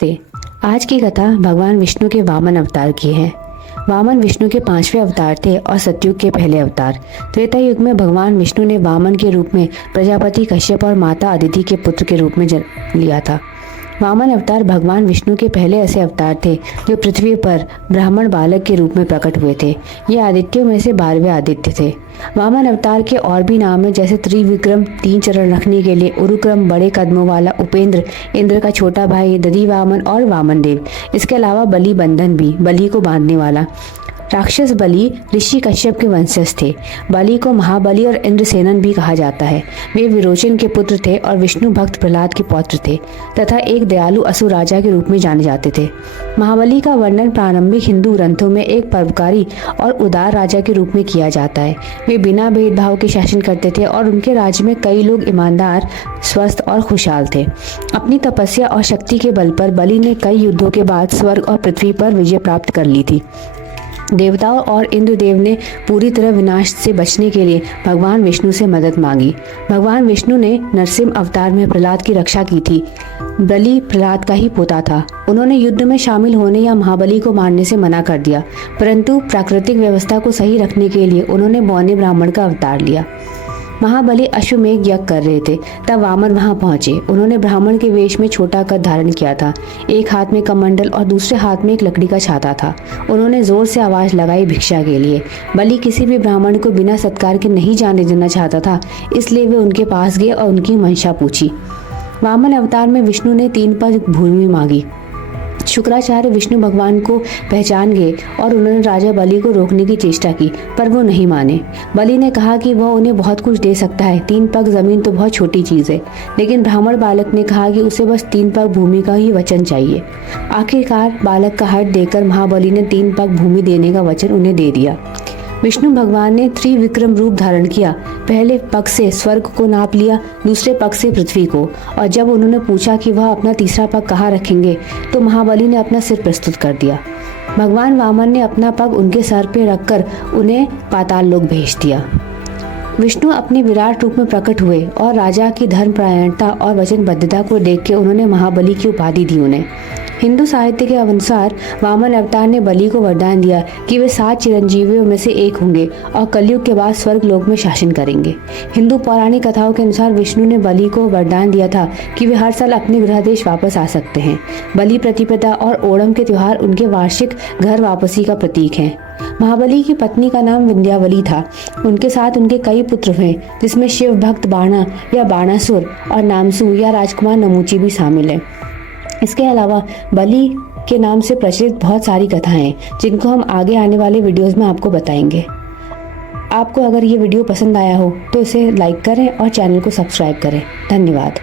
आज की कथा भगवान विष्णु के वामन अवतार की है। वामन विष्णु के 5वें अवतार थे और सतयुग के पहले अवतार। त्रेता युग में भगवान विष्णु ने वामन के रूप में प्रजापति कश्यप और माता अदिति के पुत्र के रूप में जन्म लिया था। वामन अवतार भगवान विष्णु के पहले ऐसे अवतार थे जो पृथ्वी पर ब्राह्मण बालक के रूप में प्रकट हुए थे। ये आदित्यों में से 12वें आदित्य थे। वामन अवतार के और भी नाम है, जैसे त्रिविक्रम 3 चरण रखने के लिए, उरुक्रम बड़े कदमों वाला, उपेंद्र इंद्र का छोटा भाई, दधि वामन और वामन देव। इसके अलावा बलि बंधन भी, बलि को बांधने वाला। राक्षस बलि ऋषि कश्यप के वंशज थे। बलि को महाबली और इंद्रसेनन भी कहा जाता है। वे विरोचन के पुत्र थे और विष्णु भक्त प्रहलाद के पौत्र थे तथा एक दयालु असुर राजा के रूप में जाने जाते थे। महाबली का वर्णन प्रारंभिक हिंदू ग्रंथों में एक परोपकारी और उदार राजा के रूप में किया जाता है। वे बिना भेदभाव के शासन करते थे और उनके राज्य में कई लोग ईमानदार, स्वस्थ और खुशहाल थे। अपनी तपस्या और शक्ति के बल पर बलि ने कई युद्धों के बाद स्वर्ग और पृथ्वी पर विजय प्राप्त कर ली थी। देवताओं और इंद्रदेव ने पूरी तरह विनाश से बचने के लिए भगवान विष्णु से मदद मांगी। भगवान विष्णु ने नरसिंह अवतार में प्रहलाद की रक्षा की थी। बलि प्रहलाद का ही पोता था। उन्होंने युद्ध में शामिल होने या महाबली को मारने से मना कर दिया, परंतु प्राकृतिक व्यवस्था को सही रखने के लिए उन्होंने बौने ब्राह्मण का अवतार लिया। महाबली अश्वमेघ यज्ञ कर रहे थे, तब वामन वहां पहुंचे। उन्होंने ब्राह्मण के वेश में छोटा कद धारण किया था। एक हाथ में कमंडल और दूसरे हाथ में एक लकड़ी का छाता था। उन्होंने जोर से आवाज लगाई भिक्षा के लिए। बलि किसी भी ब्राह्मण को बिना सत्कार के नहीं जाने देना चाहता था, इसलिए वे उनके पास गए और उनकी मंशा पूछी। वामन अवतार में विष्णु ने 3 पग भूमि मांगी। शुक्राचार्य विष्णु भगवान को पहचान गए और उन्होंने राजा बलि को रोकने की चेष्टा की, पर वो नहीं माने। बलि ने कहा कि वह उन्हें बहुत कुछ दे सकता है, 3 पग जमीन तो बहुत छोटी चीज है। लेकिन ब्राह्मण बालक ने कहा कि उसे बस 3 पग भूमि का ही वचन चाहिए। आखिरकार बालक का हाथ देकर महाबली ने 3 पग भूमि देने का वचन उन्हें दे दिया। विष्णु भगवान ने त्रिविक्रम रूप धारण किया। पहले पग से स्वर्ग को नाप लिया, दूसरे पग से पृथ्वी को, और जब उन्होंने पूछा कि वह अपना तीसरा पग कहाँ रखेंगे, तो महाबली ने अपना सिर प्रस्तुत कर दिया। भगवान वामन ने अपना पग उनके सर पे रखकर उन्हें पाताल लोक भेज दिया। विष्णु अपने विराट रूप में प्रकट हुए और राजा की धर्मपरायणता और वचनबद्धता को देख के उन्होंने महाबली की उपाधि दी उन्हें। हिंदू साहित्य के अनुसार वामन अवतार ने बलि को वरदान दिया कि वे 7 चिरंजीवियों में से एक होंगे और कलयुग के बाद स्वर्ग लोक में शासन करेंगे। हिंदू पौराणिक कथाओं के अनुसार विष्णु ने बलि को वरदान दिया था कि वे हर साल अपने गृह देश वापस आ सकते हैं। बलि प्रतिपदा और ओणम के त्योहार उनके वार्षिक घर वापसी का प्रतीक हैं। महाबली की पत्नी का नाम विंध्यावली था। उनके साथ उनके कई पुत्र हैं, जिसमें शिव भक्त बाणा या बाणासुर और नामसू या राजकुमार नमूची भी शामिल है। इसके अलावा बलि के नाम से प्रचलित बहुत सारी कथाएं हैं, जिनको हम आगे आने वाले वीडियोस में आपको बताएंगे। आपको अगर ये वीडियो पसंद आया हो तो इसे लाइक करें और चैनल को सब्सक्राइब करें। धन्यवाद।